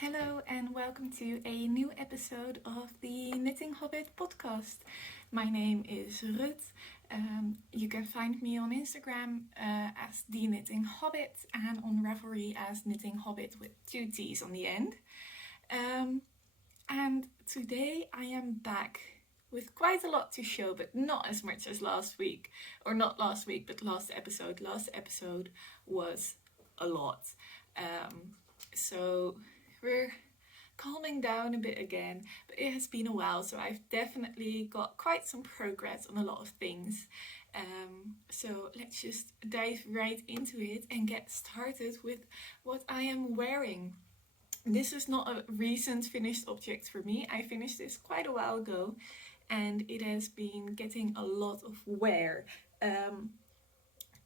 Hello and welcome to a new episode of the Knitting Hobbit Podcast. My name is Ruth. You can find me on Instagram as the Knitting Hobbit and on Ravelry as Knitting Hobbit with 2 T's on the end. And today I am back with quite a lot to show, but not as much as last week. Or not last week, but last episode. Last episode was a lot. So we're calming down a bit again, but it has been a while, so I've definitely got quite some progress on a lot of things. So let's just dive right into it and get started with what I am wearing. This is not a recent finished object for me. I finished this quite a while ago and it has been getting a lot of wear.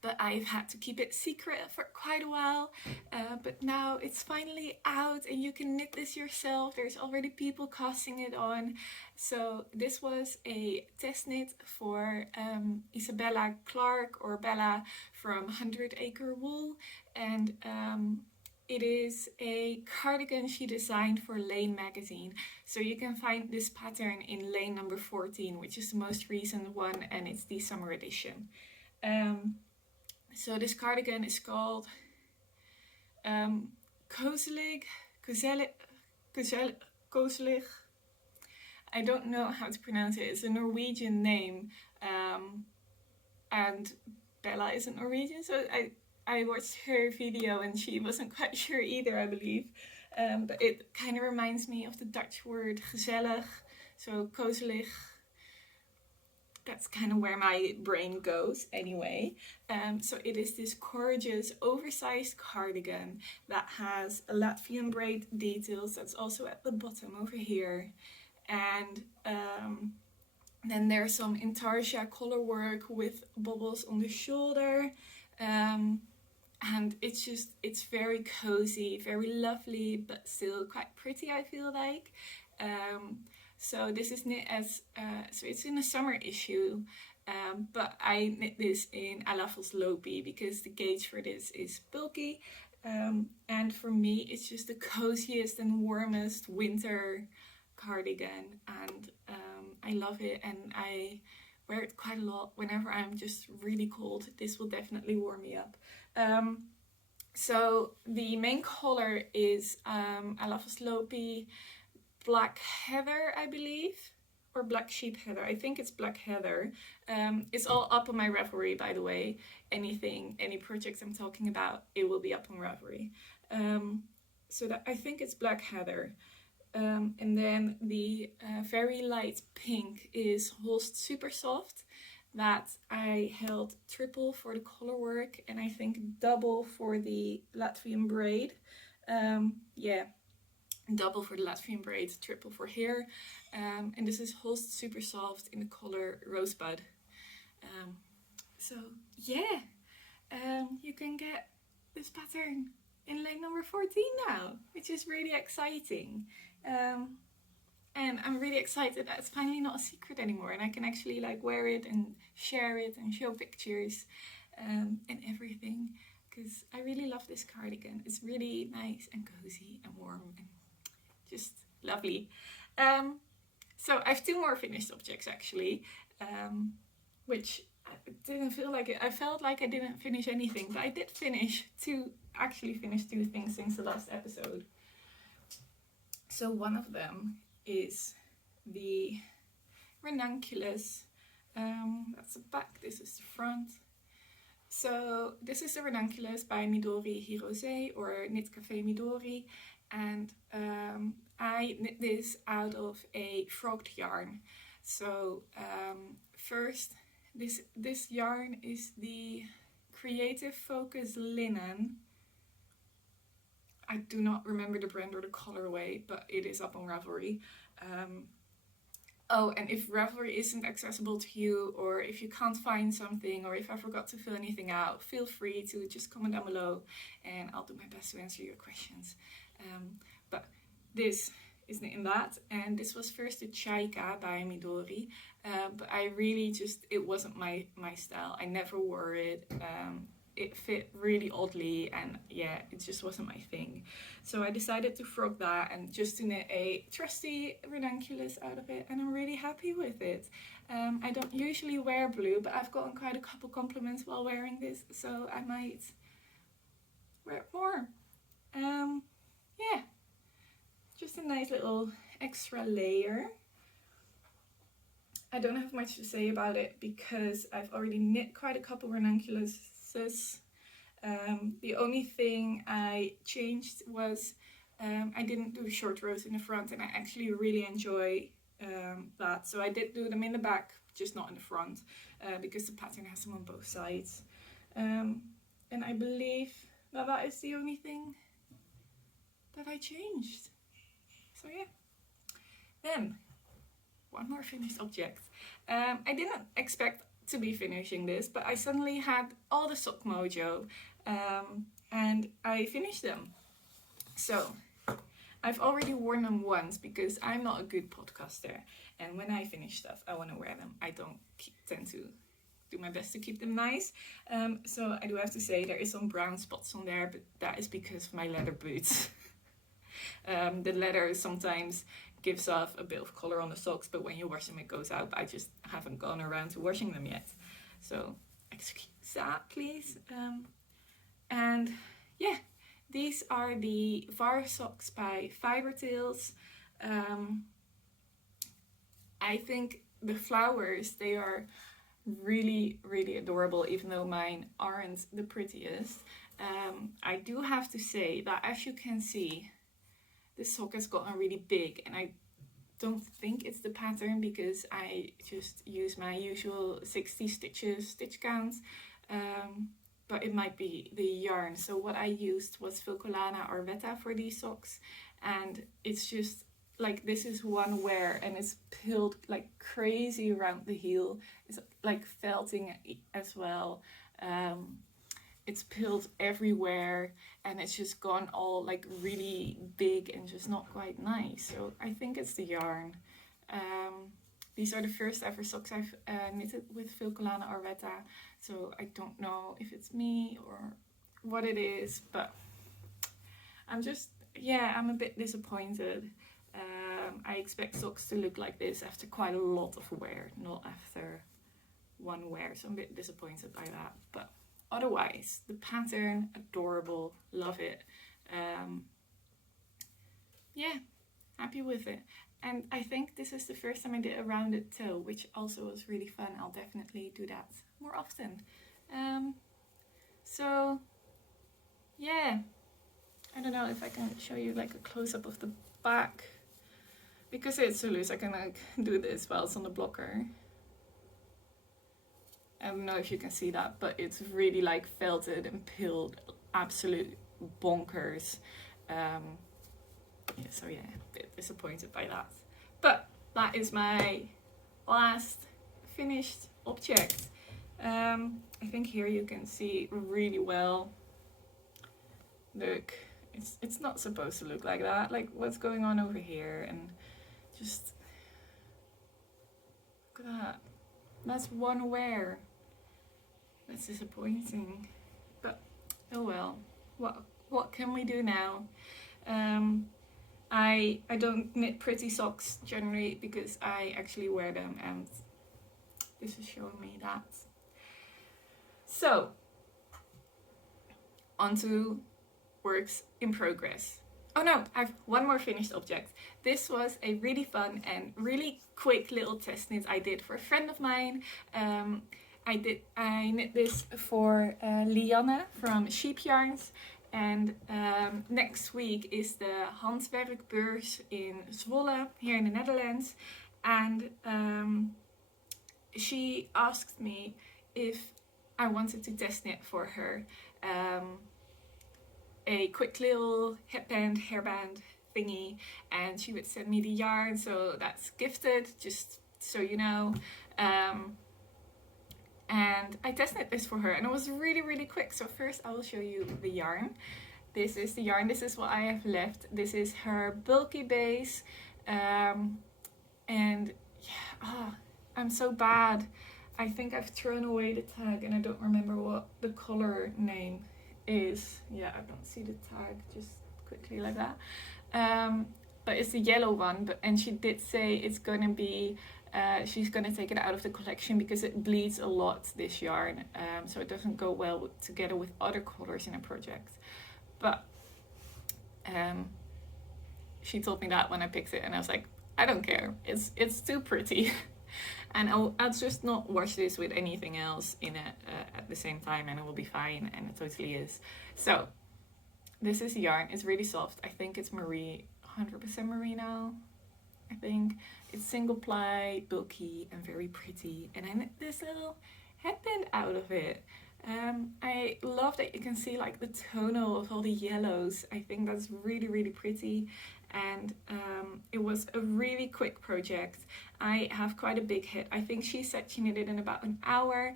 But I've had to keep it secret for quite a while, but now it's finally out and you can knit this yourself. There's already people casting it on. So this was a test knit for Isabella Clark, or Bella, from 100 Acre Wool, and it is a cardigan she designed for Lane magazine. So you can find this pattern in Lane number 14, which is the most recent one, and it's the summer edition. So this cardigan is called Koselig. I don't know how to pronounce it. It's a Norwegian name, and Bella isn't Norwegian, so I watched her video and she wasn't quite sure either, I believe. But it kind of reminds me of the Dutch word gezellig, so Koselig. That's kind of where my brain goes anyway. So it is this gorgeous oversized cardigan that has a Latvian braid details that's also at the bottom over here. And then there's some intarsia collar work with bubbles on the shoulder. And it's very cozy, very lovely, but still quite pretty, I feel like. So this is knit as, so it's in a summer issue, but I knit this in Alafos Lopi because the gauge for this is bulky. And for me, it's just the coziest and warmest winter cardigan. And I love it, and I wear it quite a lot whenever I'm just really cold. This will definitely warm me up. So the main color is Alafos Lopi Black Heather, I believe, or Black Sheep Heather. I think it's Black Heather. It's all up on my Ravelry, by the way. Any projects I'm talking about, it will be up on Ravelry. So that I think it's Black Heather. And then the very light pink is Holst Super Soft, that I held triple for the color work and I think double for the Latvian braid. Double for the Latvian braid, triple for hair. And this is Holst Super Soft in the color Rosebud. You can get this pattern in lane number 14 now, which is really exciting. And I'm really excited that it's finally not a secret anymore, and I can actually wear it and share it and show pictures and everything, because I really love this cardigan. It's really nice and cozy and warm and just lovely. So I have 2 more finished objects actually, which I didn't feel like it. I felt like I didn't finish anything, but I did finish 2 things since the last episode. So one of them is the Runeculus. That's the back, this is the front. So this is the Runeculus by Midori Hirose, or Knit Cafe Midori. And I knit this out of a frogged yarn. So first, this yarn is the Creative Focus Linen. I do not remember the brand or the colorway, but it is up on Ravelry. And if Ravelry isn't accessible to you, or if you can't find something, or if I forgot to fill anything out, feel free to just comment down below and I'll do my best to answer your questions. But this is knit in that, and this was first the Chaika by Midori, but I really it wasn't my style. I never wore it. it fit really oddly, and yeah, it just wasn't my thing. So I decided to frog that and just to knit a trusty Runeculus out of it, and I'm really happy with it. I don't usually wear blue, but I've gotten quite a couple compliments while wearing this, so I might wear it more. Yeah, just a nice little extra layer. I don't have much to say about it because I've already knit quite a couple Runenculuses. The only thing I changed was I didn't do short rows in the front, and I actually really enjoy that. So I did do them in the back, just not in the front, because the pattern has them on both sides. And I believe that is the only thing that I changed. So yeah. Then, one more finished object. I didn't expect to be finishing this, but I suddenly had all the sock mojo, and I finished them. So I've already worn them once because I'm not a good podcaster, and when I finish stuff I want to wear them. I don't tend to do my best to keep them nice. So I do have to say there is some brown spots on there, but that is because of my leather boots. The leather sometimes gives off a bit of color on the socks, but when you wash them it goes out. I just haven't gone around to washing them yet, so excuse that please. And yeah, these are the Var Socks by Fibertails. I think the flowers, they are really adorable, even though mine aren't the prettiest. I do have to say that, as you can see, the sock has gotten really big, and I don't think it's the pattern because I just use my usual 60 stitches stitch count, but it might be the yarn. So what I used was Filcolana or Vetta for these socks, and it's just like, this is one wear and it's pilled like crazy around the heel. It's like felting as well. It's pilled everywhere, and it's just gone all like really big and just not quite nice. So I think it's the yarn. These are the first ever socks I've knitted with Filcolana or Vetta, so I don't know if it's me or what it is, but I'm a bit disappointed. I expect socks to look like this after quite a lot of wear, not after one wear, so I'm a bit disappointed by that. But otherwise, the pattern, adorable, love it. Yeah, happy with it. And I think this is the first time I did a rounded toe, which also was really fun. I'll definitely do that more often. So yeah, I don't know if I can show you like a close-up of the back, because it's so loose I can like do this while it's on the blocker. I don't know if you can see that, but it's really like felted and pilled, absolute bonkers. So yeah, a bit disappointed by that. But that is my last finished object. I think here you can see really well. Look, it's not supposed to look like that. Like, what's going on over here? And just look at that. That's one wear. That's disappointing, but oh well. What can we do now? I don't knit pretty socks generally because I actually wear them, and this is showing me that. So, on to works in progress. Oh no, I have one more finished object. This was a really fun and really quick little test knit I did for a friend of mine. I knit this for Lianne from Sheep Yarns, and next week is the Handwerkbeurs in Zwolle here in the Netherlands, and she asked me if I wanted to test knit for her a quick little hairband thingy, and she would send me the yarn, so that's gifted, just so you know. And I test knit this for her, and it was really quick. So first I will show you the yarn. This is the yarn, this is what I have left. This is her bulky base, and yeah, I'm so bad I think I've thrown away the tag and I don't remember what the color name is. Yeah, I don't see the tag just quickly like that. But it's the yellow one, and she did say it's going to be, she's going to take it out of the collection because it bleeds a lot, this yarn. So it doesn't go well together with other colors in a project. But she told me that when I picked it, and I was like, I don't care. It's too pretty. And I'll just not wash this with anything else in it at the same time, and it will be fine, and it totally is. So this is yarn. It's really soft. I think it's Marie, 100% merino. I think it's single ply, bulky, and very pretty. And I knit this little headband out of it. I love that you can see like the tonal of all the yellows. I think that's really, really pretty. And it was a really quick project. I have quite a big head. I think she said she knitted in about an hour,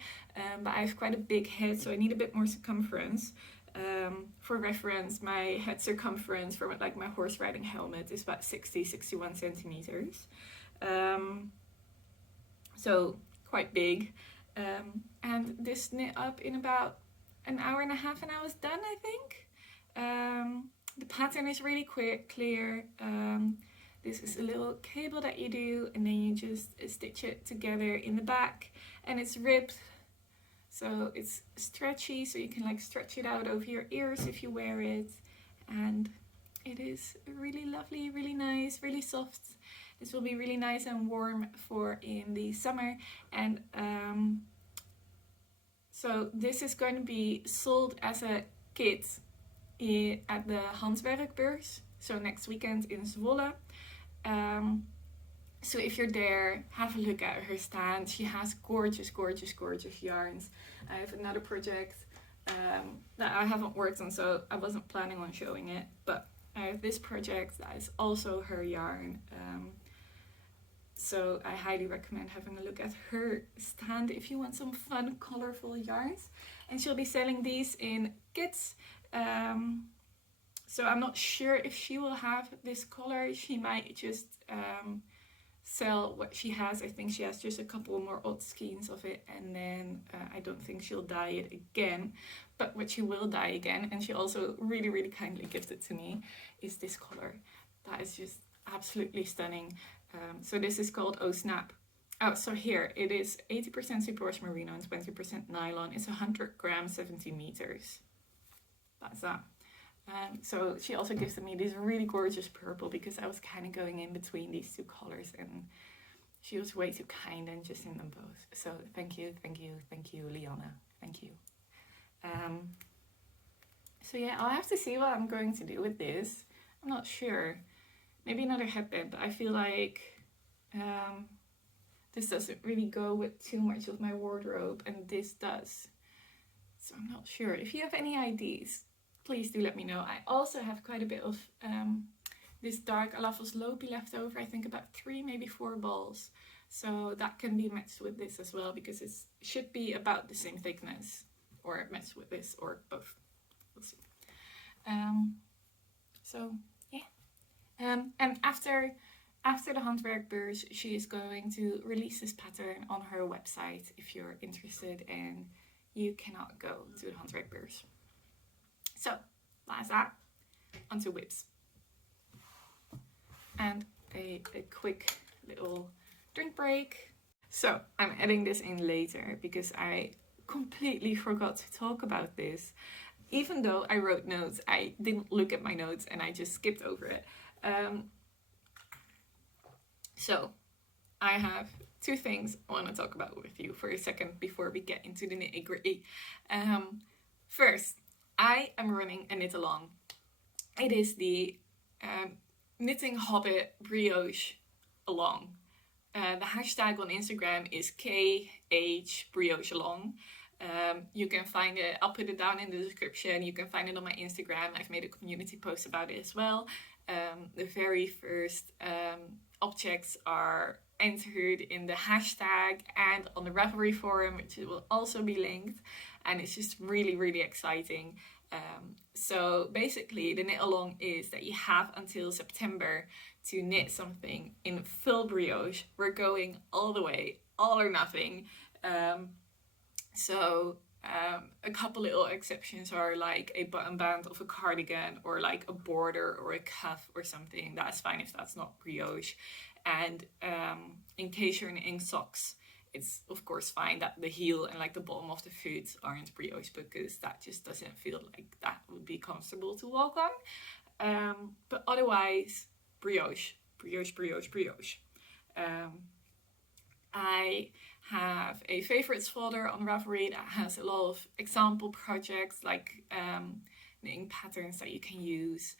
but I have quite a big head, so I need a bit more circumference. For reference, my head circumference for like my horse riding helmet is about 61 centimeters. So quite big. And this knit up in about an hour and a half, and I was done, I think. The pattern is really clear. This is a little cable that you do, and then you just stitch it together in the back, and it's ribbed, so it's stretchy, so you can like stretch it out over your ears if you wear it. And it is really lovely, really nice, really soft. This will be really nice and warm for in the summer. And so this is going to be sold as a kit at the Handwerkbeurs, so next weekend in Zwolle. So if you're there, have a look at her stand. She has gorgeous, gorgeous, gorgeous yarns. I have another project that I haven't worked on, so I wasn't planning on showing it, but I have this project that is also her yarn. So I highly recommend having a look at her stand if you want some fun, colorful yarns. And she'll be selling these in kits. So I'm not sure if she will have this color. She might just sell what she has. I think she has just a couple more odd skeins of it, and then I don't think she'll dye it again. But what she will dye again, and she also really, really kindly gifted to me, is this color. That is just absolutely stunning. So this is called Oh Snap. Oh, so here it is 80% superwash merino and 20% nylon. It's 100 grams, 70 meters. That's that. So she also gifted me this really gorgeous purple because I was kind of going in between these two colors, and she was way too kind and just in them both. So thank you, thank you, thank you, Liana. Thank you. So yeah, I'll have to see what I'm going to do with this. I'm not sure. Maybe another headband, but I feel like this doesn't really go with too much of my wardrobe, and this does. So I'm not sure. If you have any ideas, please do let me know. I also have quite a bit of this dark Alafos Lopi left over. I think about 3, maybe 4 balls. So that can be matched with this as well, because it should be about the same thickness, or matched with this, or both. We'll see. So yeah. And after the Handwerkbeurs, she is going to release this pattern on her website if you're interested and you cannot go to the Handwerkbeurs. So, that's that. Onto whips. And a quick little drink break. So, I'm adding this in later because I completely forgot to talk about this. Even though I wrote notes, I didn't look at my notes and I just skipped over it. So, I have 2 things I want to talk about with you for a second before we get into the nitty-gritty. First, I am running a Knitalong. It is the Knitting Hobbit Brioche along. The hashtag on Instagram is KHBriochealong. You can find it, I'll put it down in the description. You can find it on my Instagram. I've made a community post about it as well. The very first objects are entered in the hashtag and on the Ravelry forum, which will also be linked, and it's just really, really exciting. So basically the knit along is that you have until September to knit something in full brioche. We're going all the way, all or nothing. A couple little exceptions are like a button band of a cardigan, or like a border or a cuff or something. That's fine if that's not brioche. And in case you're in socks, it's of course fine that the heel and like the bottom of the foot aren't brioche, because that just doesn't feel like that would be comfortable to walk on. But otherwise, brioche. I have a favorites folder on Ravelry that has a lot of example projects, like knitting patterns that you can use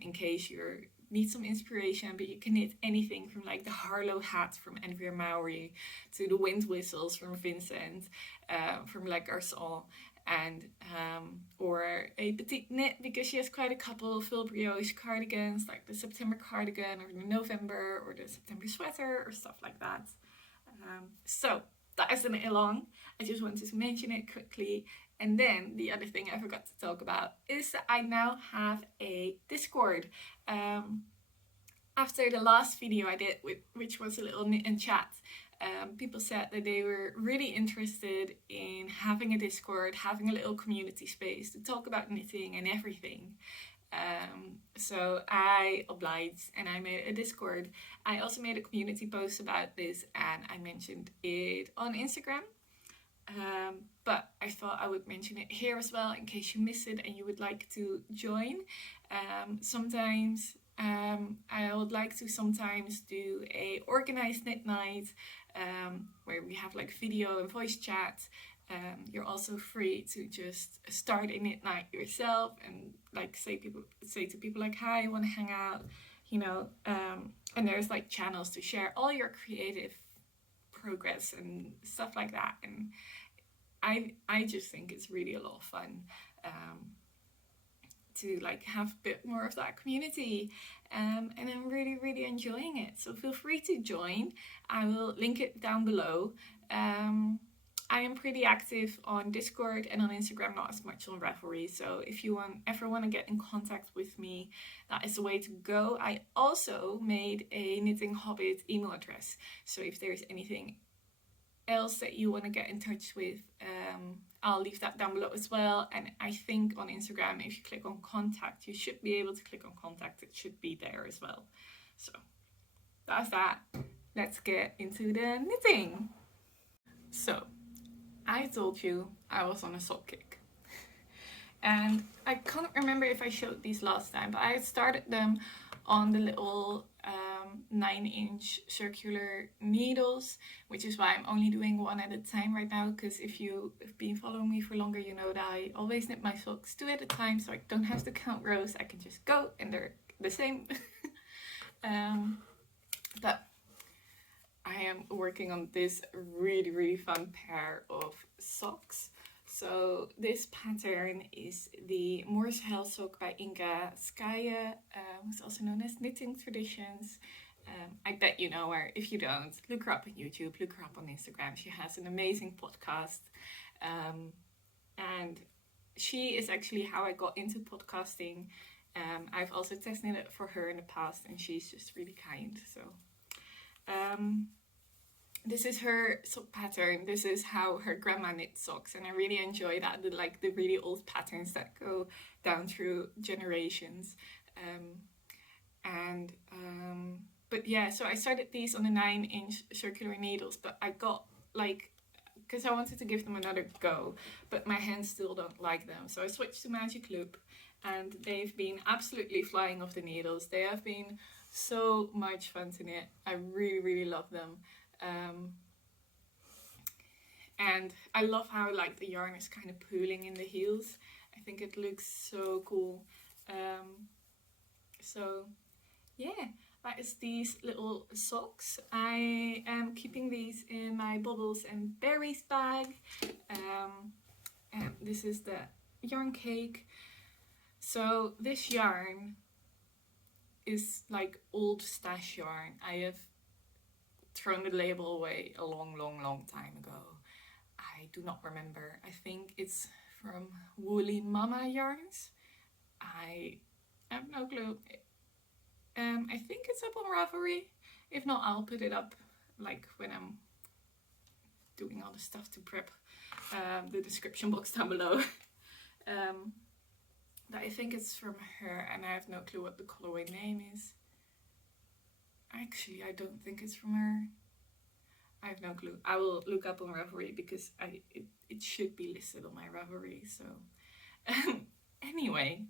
in case you need some inspiration. But you can knit anything from like the Harlow hat from Envir Maori to the wind whistles from Vincent, from like Garçon, and or a petite knit, because she has quite a couple of full brioche cardigans, like the September cardigan or the November or the September sweater or stuff like that. So that is the Knitalong. I just wanted to mention it quickly. And then the other thing I forgot to talk about is that I now have a Discord. After the last video I did, which was a little knit and chat, people said that they were really interested in having a Discord, having a little community space to talk about knitting and everything. So I obliged and I made a Discord. I also made a community post about this and I mentioned it on Instagram. But I thought I would mention it here as well in case you miss it and you would like to join. Sometimes I would like to sometimes do a organized knit night where we have like video and voice chat. You're also free to just start a knit night yourself and like say to people like, hi, I want to hang out, you know, and there's like channels to share all your creative progress and stuff like that. And I just think it's really a lot of fun to like have a bit more of that community, and I'm really enjoying it. So feel free to join. I will link it down below. I am pretty active on Discord and on Instagram, not as much on Ravelry. So if you ever want to get in contact with me, that is the way to go. I also made a Knitting Hobbit email address. So if there's anything else that you want to get in touch with, I'll leave that down below as well. And I think on Instagram, if you click on contact, you should be able to click on contact. It should be there as well. So that's that. Let's get into the knitting. So I told you I was on a sock kick. And I can't remember if I showed these last time, but I started them on the little 9-inch circular needles, which is why I'm only doing one at a time right now, because if you have been following me for longer, you know that I always knit my socks 2 at a time, so I don't have to count rows. I can just go and they're the same. But I am working on this really fun pair of socks. So this pattern is the Moorsheil sock by Inga Skye, who's also known as Knitting Traditions. I bet you know her. If you don't, look her up on YouTube, look her up on Instagram. She has an amazing podcast. And she is actually how I got into podcasting. I've also tested it for her in the past and she's just really kind. So this is her sock pattern. This is how her grandma knit socks, and I really enjoy that, the really old patterns that go down through generations. But yeah, so I started these on the 9-inch circular needles, but I got because I wanted to give them another go, but my hands still don't like them. So I switched to Magic Loop and they've been absolutely flying off the needles. They have been so much fun to knit. I really love them. And I love how the yarn is kind of pooling in the heels. I think it looks so cool. So yeah, that is these little socks. I am keeping these in my bubbles and berries bag. And this is the yarn cake. So this yarn is like old stash yarn. I have thrown the label away a long time ago. I do not remember. I think it's from Woolly Mama Yarns. I have no clue. I think it's up on Ravelry. If not, I'll put it up when I'm doing all the stuff to prep the description box down below. But I think it's from her, and I have no clue what the colorway name is. Actually, I don't think it's from her. I have no clue. I will look up on Ravelry because it should be listed on my Ravelry. So anyway,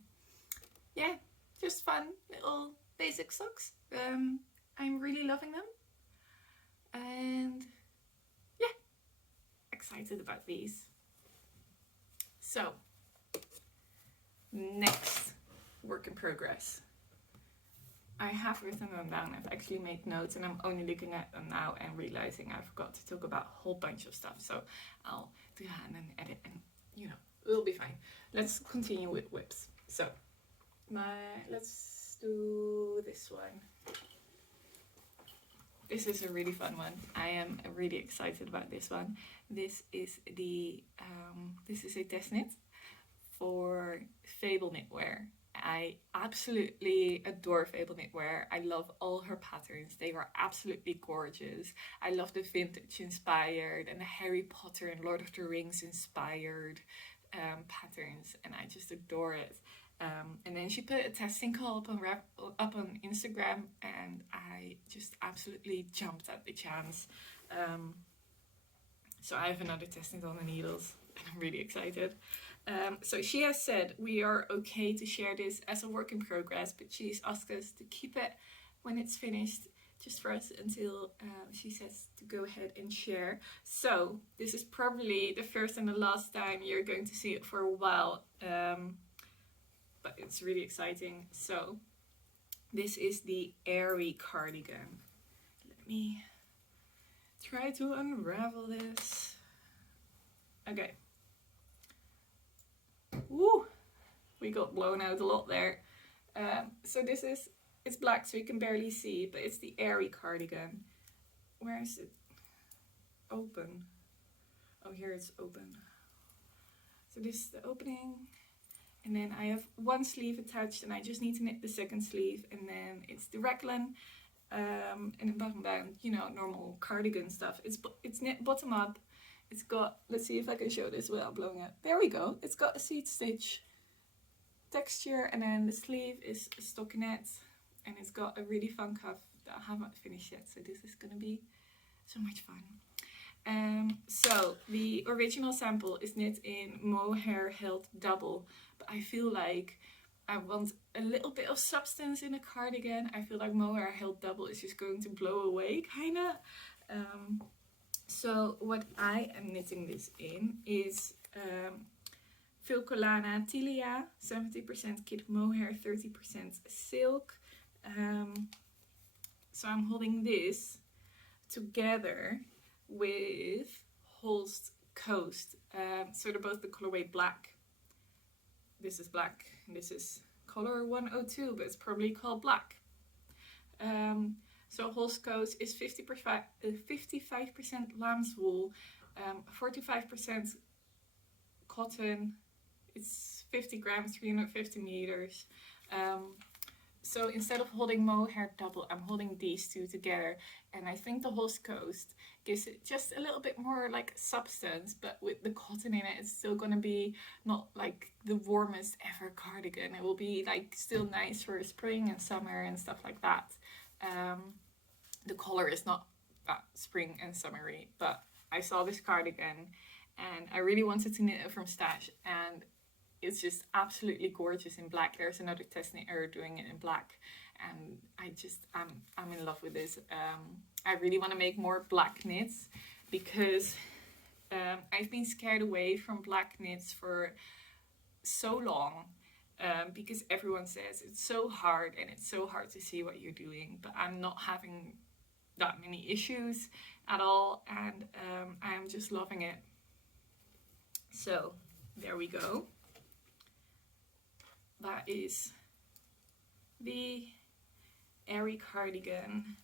yeah, just fun little basic socks. I'm really loving them, and yeah, excited about these. So next work in progress. I have written them down. I've actually made notes, and I'm only looking at them now and realizing I forgot to talk about a whole bunch of stuff. So I'll do that and then edit, and it'll be fine. Let's continue with whips. So let's do this one. This is a really fun one. I am really excited about this one. This is a test knit for Fable Knitwear. I absolutely adore Fable Knitwear. I love all her patterns. They are absolutely gorgeous. I love the vintage inspired and the Harry Potter and Lord of the Rings inspired patterns, and I just adore it. And then she put a testing call up on Instagram, and I just absolutely jumped at the chance. So I have another testing on the needles, and I'm really excited. So she has said we are okay to share this as a work in progress, but she's asked us to keep it when it's finished, just for us until she says to go ahead and share. So this is probably the first and the last time you're going to see it for a while, but it's really exciting. So this is the Airy Cardigan. Let me try to unravel this. Okay. Woo! We got blown out a lot there. So it's black, so you can barely see, but it's the Airy Cardigan. Where is it? Open. Oh, here it's open. So this is the opening. And then I have one sleeve attached, and I just need to knit the second sleeve. And then it's the raglan, and the bottom band, normal cardigan stuff. It's knit bottom up. It's got, let's see if I can show this without blowing it. There we go. It's got a seed stitch texture, and then the sleeve is stockinette, and it's got a really fun cuff that I haven't finished yet. So this is gonna be so much fun. So the original sample is knit in mohair held double, but I feel like I want a little bit of substance in a cardigan. I feel like mohair held double is just going to blow away, kinda. So what I am knitting this in is Filcolana Tilia, 70% kid mohair, 30% silk. So I'm holding this together with Holst Coast. So they're both the colorway black. This is black, and this is color 102, but it's probably called black. So Holst Coast is 55% lamb's wool, 45% cotton. It's 50 grams, 350 meters. So instead of holding mohair double, I'm holding these two together, and I think the Holst Coast gives it just a little bit more like substance, but with the cotton in it, it's still gonna be not like the warmest ever cardigan. It will be like still nice for spring and summer and stuff like that. The color is not that spring and summery, but I saw this cardigan and I really wanted to knit it from stash, and it's just absolutely gorgeous in black. There's another test knitter doing it in black, and I'm in love with this. I really want to make more black knits because I've been scared away from black knits for so long. Because everyone says it's so hard and it's so hard to see what you're doing, but I'm not having that many issues at all, and I'm just loving it. So there we go. That is the Airy Cardigan.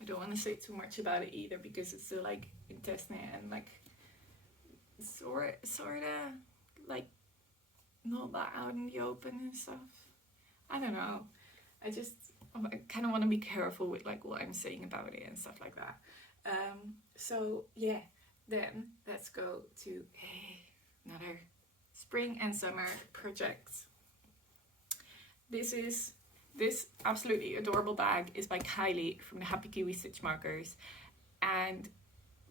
I don't want to say too much about it either because it's still like in test knit and like sort of like not that out in the open and stuff. I don't know. I kind of want to be careful with like what I'm saying about it and stuff like that. So yeah, then let's go to another spring and summer project. This absolutely adorable bag is by Kylie from the Happy Kiwi Stitch Markers, and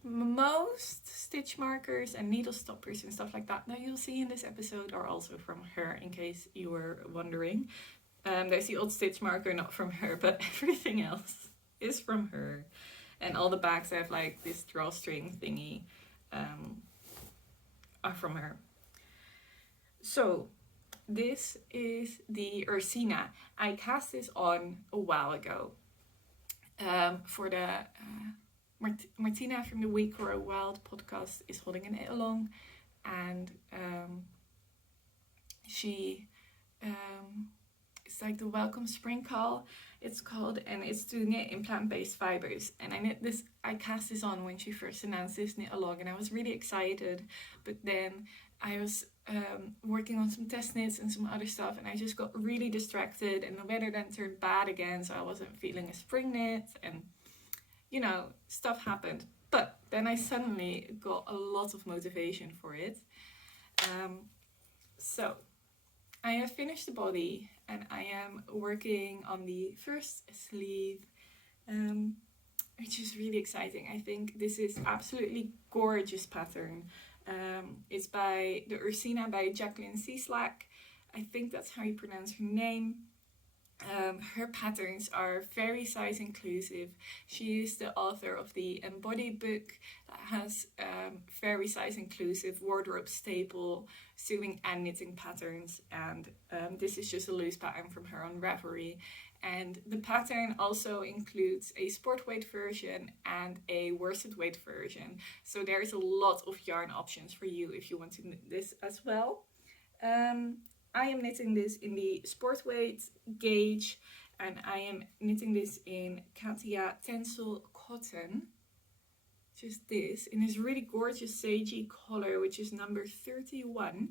most stitch markers and needle stoppers and stuff like that you'll see in this episode are also from her, in case you were wondering. There's the old stitch marker, not from her, but everything else is from her. And all the bags have like this drawstring thingy are from her. So this is the Ursina. I cast this on a while ago for the Martina from the We Grow Wild podcast is holding an Knitalong, and she it's like the Welcome Spring KAL it's called, and it's to knit in plant-based fibers. And I cast this on when she first announced this Knitalong, and I was really excited, but then I was working on some test knits and some other stuff, and I just got really distracted, and the weather then turned bad again, so I wasn't feeling a spring knit, and you know, stuff happened. But then I suddenly got a lot of motivation for it. So I have finished the body, and I am working on the first sleeve, which is really exciting. I think this is absolutely gorgeous pattern. It's by the Ursina by Jacqueline Cieslak. I think that's how you pronounce her name. Her patterns are very size inclusive. She is the author of the Embody book that has very size inclusive wardrobe staple sewing and knitting patterns, and this is just a loose pattern from her on Ravelry. And the pattern also includes a sport weight version and a worsted weight version, so there's a lot of yarn options for you if you want to knit this as well. I am knitting this in the sport weight gauge, and I am knitting this in Katia Tencel cotton, just this, in this really gorgeous sagey color, which is number 31.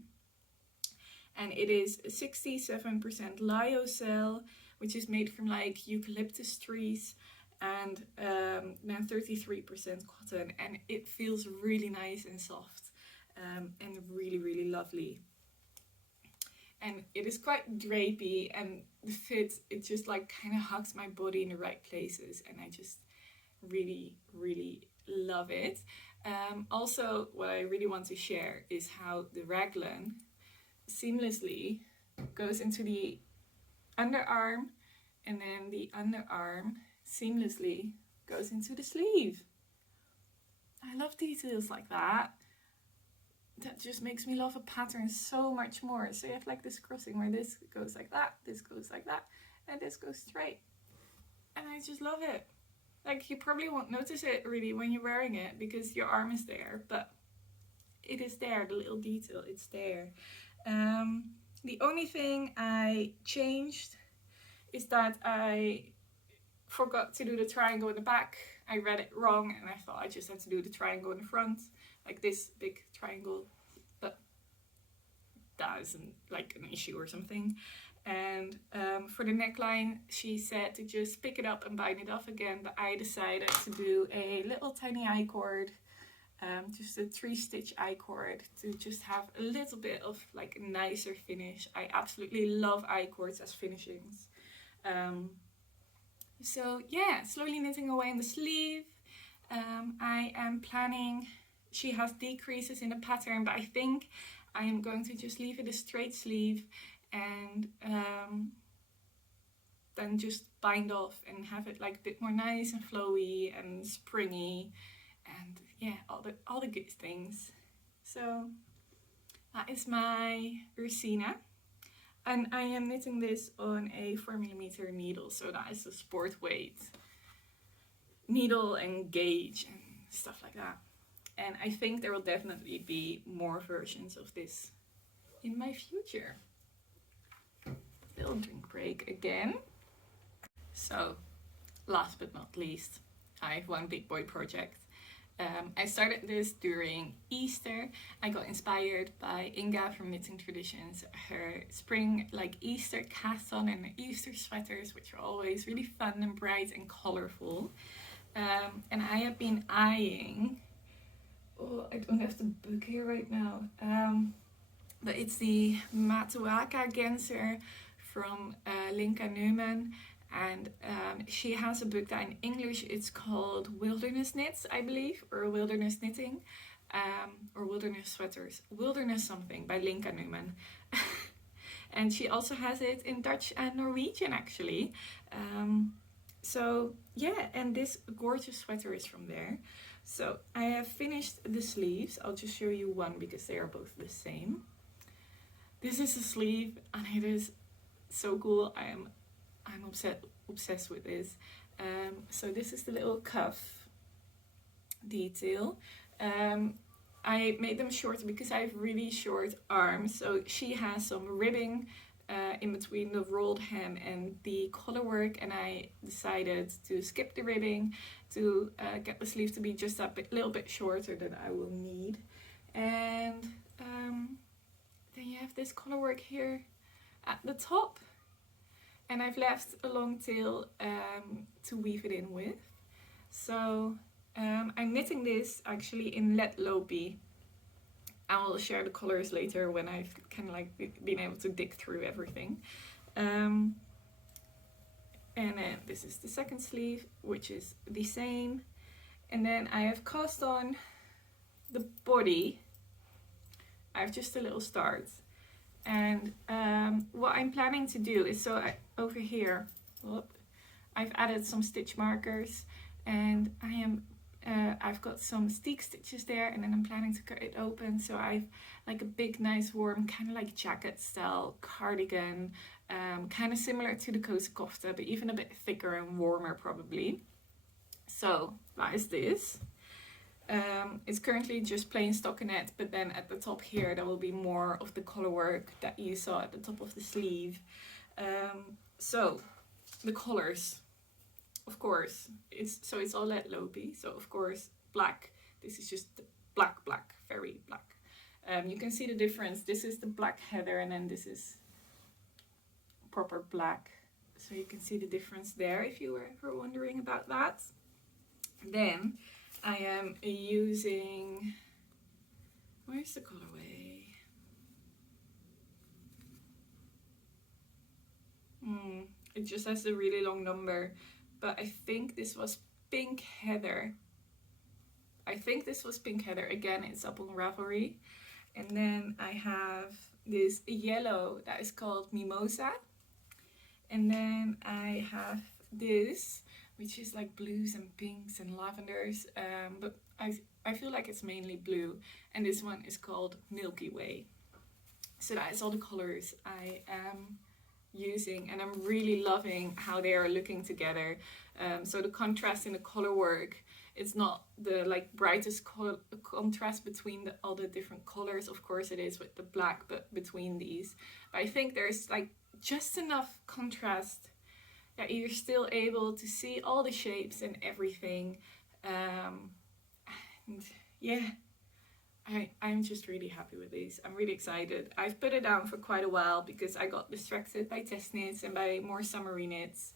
And it is 67% lyocell, which is made from like eucalyptus trees, and then 33% cotton, and it feels really nice and soft, and really, really lovely. And it is quite drapey, and the fit, it just like kind of hugs my body in the right places, and I just really, really love it. Also, what I really want to share is how the raglan seamlessly goes into the underarm, and then the underarm seamlessly goes into the sleeve. I love details like that. That just makes me love a pattern so much more. So you have like this crossing where this goes like that, this goes like that, and this goes straight. And I just love it. Like, you probably won't notice it really when you're wearing it because your arm is there, but it is there, the little detail, it's there. The only thing I changed is that I forgot to do the triangle in the back. I read it wrong, and I thought I just had to do the triangle in the front, like this big triangle, but that isn't like an issue or something. And for the neckline, she said to just pick it up and bind it off again, but I decided to do a little tiny I-cord, just a 3-stitch I-cord, to just have a little bit of like a nicer finish. I absolutely love I-cords as finishings. So yeah, slowly knitting away on the sleeve. I am planning, she has decreases in the pattern, but I think I am going to just leave it a straight sleeve, and then just bind off and have it like a bit more nice and flowy and springy, and yeah, all the good things. So that is my Ursina, and I am knitting this on a 4mm needle, so that is a sport weight needle and gauge and stuff like that. And I think there will definitely be more versions of this in my future. Little drink break again. So, last but not least, I have one big boy project. I started this during Easter. I got inspired by Inga from Knitting Traditions, her spring like Easter cast on and her Easter sweaters, which are always really fun and bright and colorful. And I have been eyeing, I don't have the book here right now, but it's the Matawaka Genser from Linka Neumann. And she has a book that in English it's called Wilderness Knits, I believe, or Wilderness Knitting, or Wilderness Sweaters, Wilderness something by Linka Neumann. And she also has it in Dutch and Norwegian actually. So yeah, and this gorgeous sweater is from there. So I have finished the sleeves. I'll just show you one because they are both the same. This is a sleeve and it is so cool. I'm obsessed with this. So this is the little cuff detail. I made them short because I have really short arms. So she has some ribbing in between the rolled hem and the collar work, and I decided to skip the ribbing to get the sleeve to be just a little bit shorter than I will need. And then you have this collar work here at the top. And I've left a long tail to weave it in with. So I'm knitting this actually in Let Lopi. I will share the colors later when I've kind of like been able to dig through everything. And then this is the second sleeve, which is the same. And then I have cast on the body. I have just a little start. And what I'm planning to do is, over here, I've added some stitch markers, and I've got some steek stitches there, and then I'm planning to cut it open. So I've like a big, nice, warm, kind of like jacket style cardigan, kind of similar to the Koselig kofta, but even a bit thicker and warmer probably. So that is this. It's currently just plain stockinette, but then at the top here there will be more of the color work that you saw at the top of the sleeve. So the colors, of course, it's all Let Lopi, so of course black. This is just black, very black. You can see the difference. This is the black heather, and then this is proper black. So you can see the difference there if you were wondering about that. Then I am using, where's the colorway? It just has a really long number, but I think this was Pink Heather. Again, it's up on Ravelry. And then I have this yellow that is called Mimosa. And then I have this, which is like blues and pinks and lavenders, but I feel like it's mainly blue. And this one is called Milky Way. So that is all the colors I am using, and I'm really loving how they are looking together. So the contrast in the color work, it's not the like brightest contrast between all the different colors. Of course it is with the black, but between these, but I think there's like just enough contrast that you're still able to see all the shapes and everything. And yeah, I'm just really happy with these. I'm really excited. I've put it down for quite a while because I got distracted by test knits and by more summery knits.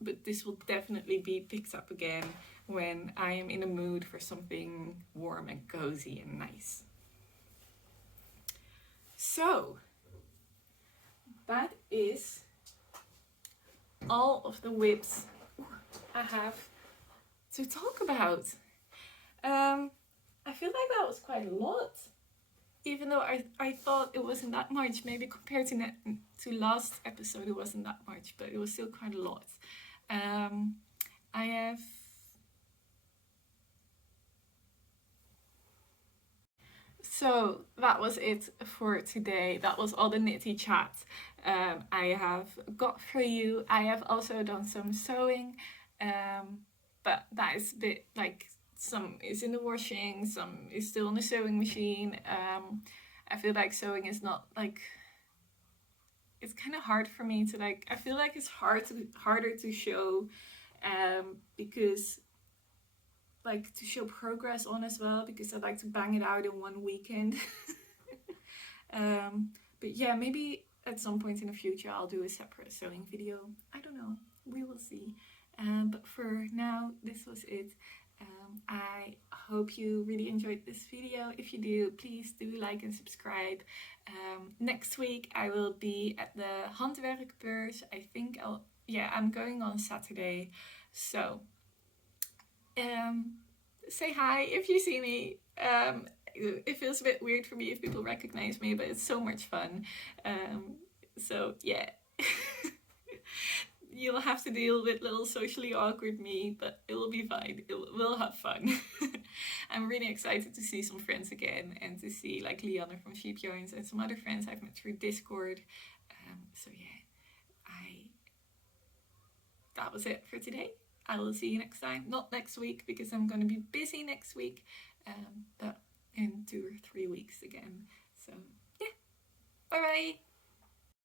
But this will definitely be picked up again when I am in the mood for something warm and cozy and nice. So that is all of the whips I have to talk about. I feel like that was quite a lot, even though I thought it wasn't that much. Maybe compared to last episode it wasn't that much, but it was still quite a lot. I have So that was it for today. That was all the nitty chat I have got for you. I have also done some sewing, but that is a bit like, some is in the washing, some is still in the sewing machine. I feel like sewing is not like, it's kind of hard for me to like, I feel like it's harder to show because like to show progress on as well, because I'd like to bang it out in one weekend. But yeah, maybe at some point in the future I'll do a separate sewing video. I don't know, we will see. But for now, this was it. I hope you really enjoyed this video. If you do, please do like and subscribe. Next week I will be at the Handwerkbeurs. I think I'm going on Saturday. So say hi if you see me. It feels a bit weird for me if people recognize me, but it's so much fun. So yeah. You'll have to deal with little socially awkward me, but it will be fine. We'll have fun. I'm really excited to see some friends again, and to see like Liana from Sheep Yarns and some other friends I've met through Discord. So yeah, that was it for today. I will see you next time. Not next week, because I'm going to be busy next week, but in 2 or 3 weeks again. So yeah, bye bye.